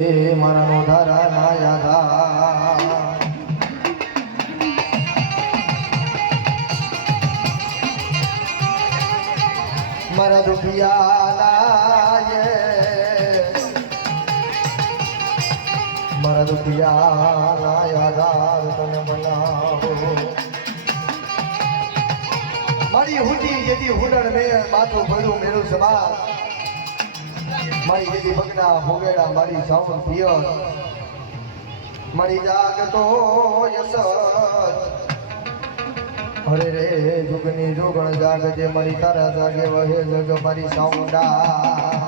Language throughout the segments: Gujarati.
એ મારા નો ધારા ના યાદા મારા દુખિયા લાયે. મારા દુખિયા ના યાદાર તને મારી હુજી જેથી હુડણ મેં માથું ભર્યું મેરું સવાર મારી જેથી બગડા ભોગેડા, મારી સાઉન્ડ પિયર. મારી જાગતો યસ હરે રે, જુગની જુગણ જાગજે, મારી તારા જાગે વહે જગ મારી સાઉન્ડા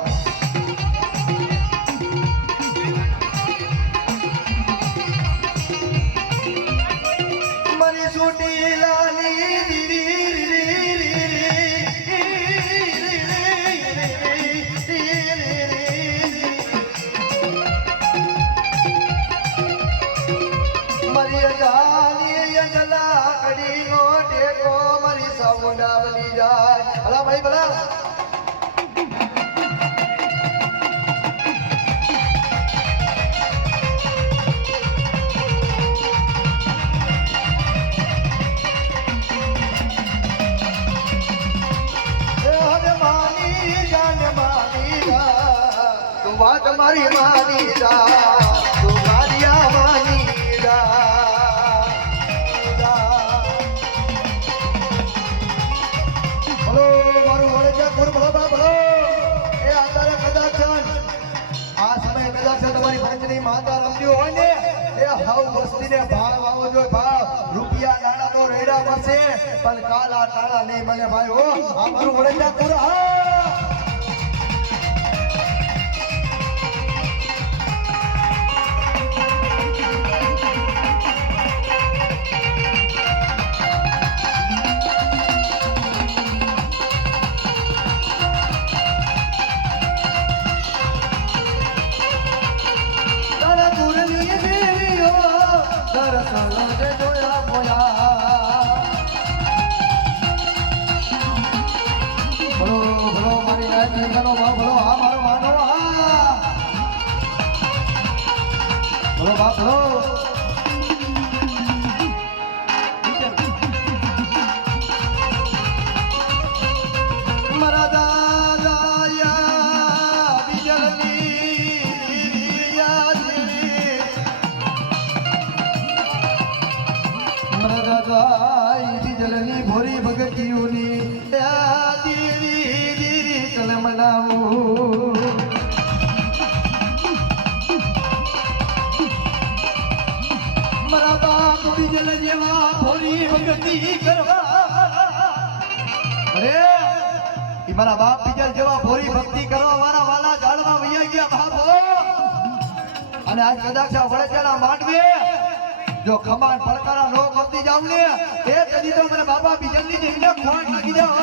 મારી માની જા તું મારી મારું વડેજા ગુરુ બોલો બા બોલો. એ અત્યારે કદાચ આ સમયે કદાચ તમારી પંચની માતા રમતી હોય ને, એ હાવ વસ્તીને ભાવ આવો જોઈએ ભાવ. રૂપિયા નાણા તો રેડા પડશે પણ કાલા તાળા નહીં મને ભાઈ હો. આ મારું વડેજા ગુરુ હા. ભોરી ભગતીઓની યાદી દીદી જેવા ભોરી ભગતી કરવા. અરે, ઈ મારા બાપ બીજા જેવા ભોરી ભક્તિ કરવા વાળા વાલા જાળમાં વૈયા ગયા બાપો. અને આજ કદાચ આ વડેચાના માંડવે જો ખમાન પડકારા નો કરતી જાવ ને એ કદી તો મને બાબા બીજલની દેવીને ખોટ લાગી જાવ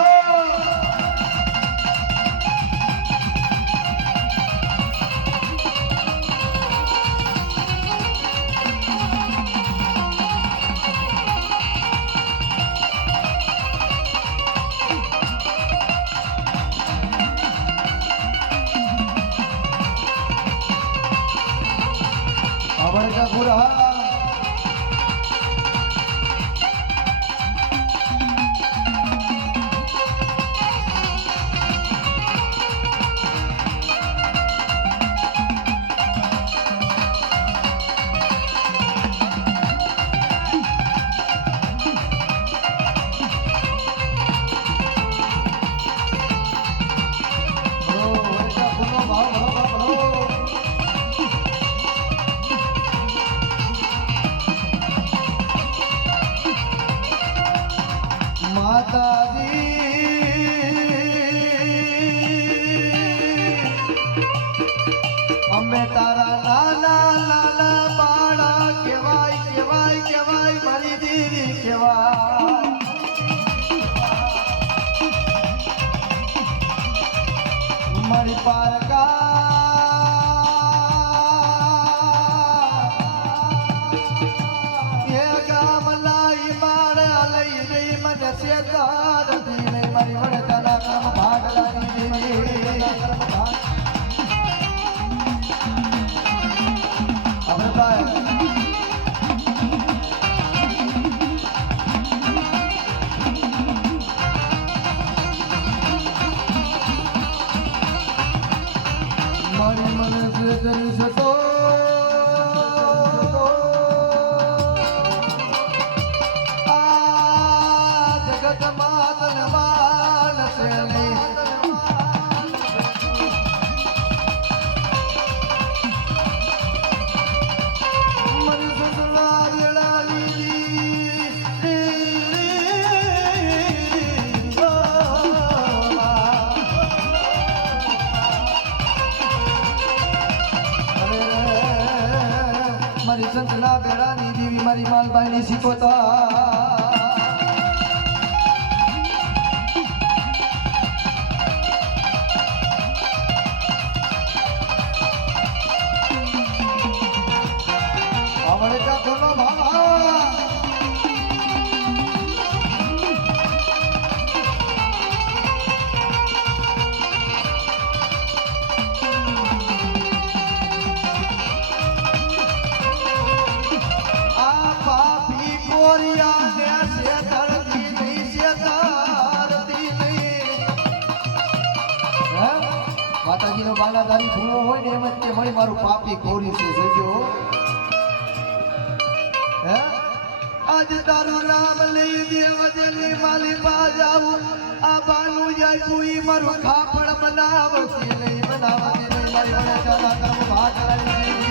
આવડતા પુરા માતાજી. અમે તારા નાના નાના બાળા કહેવાય કહેવાય કહેવાય મારી દીદી કહેવાય. મારી પારકા દર્શતો આ Enquanto માતાજીનો બાલાધારી હોય ને એમ જ કે મળી મારું પાપી કોરી છે, જોજો. હે? આજ તારું નામ લઈ દેવ, જેની માલી બાજાવું. આ બાનું જાય તું મારું ખાપડ બનાવતી નહીં બનાવતી નહીં મારી વડે ચાલા કામ ભાગ લાવી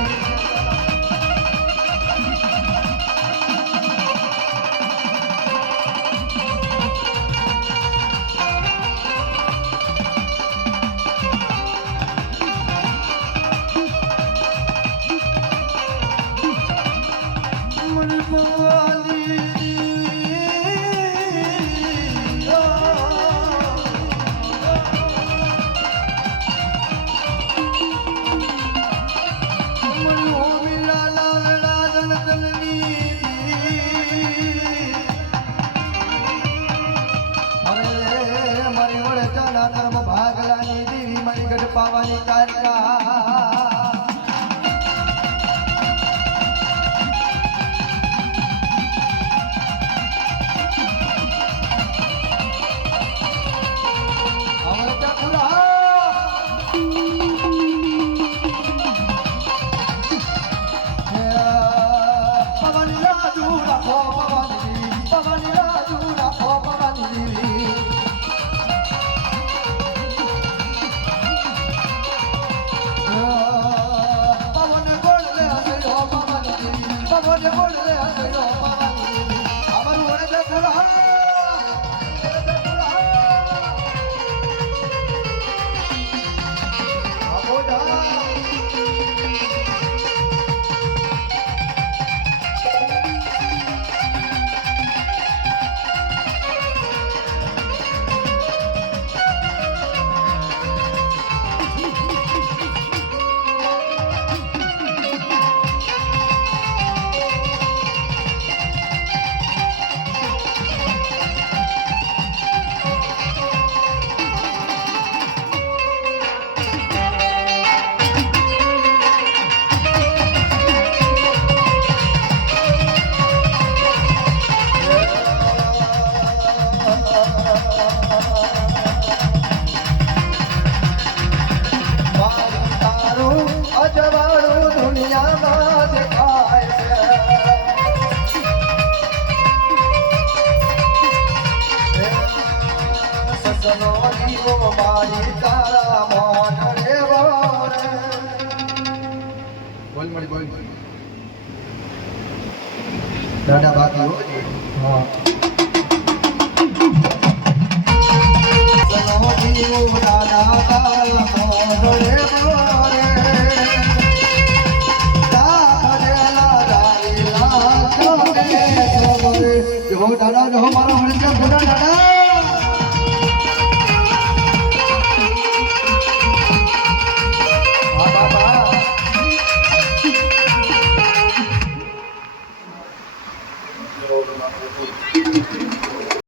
ચાલા કર્મ ભાગલાની દેવી મણિગઢ ગઢ પાવાની કારકા દાદા બાકી હા. દાદા દાદા દાદા જો મારા હરિચંદ્ર દાદા.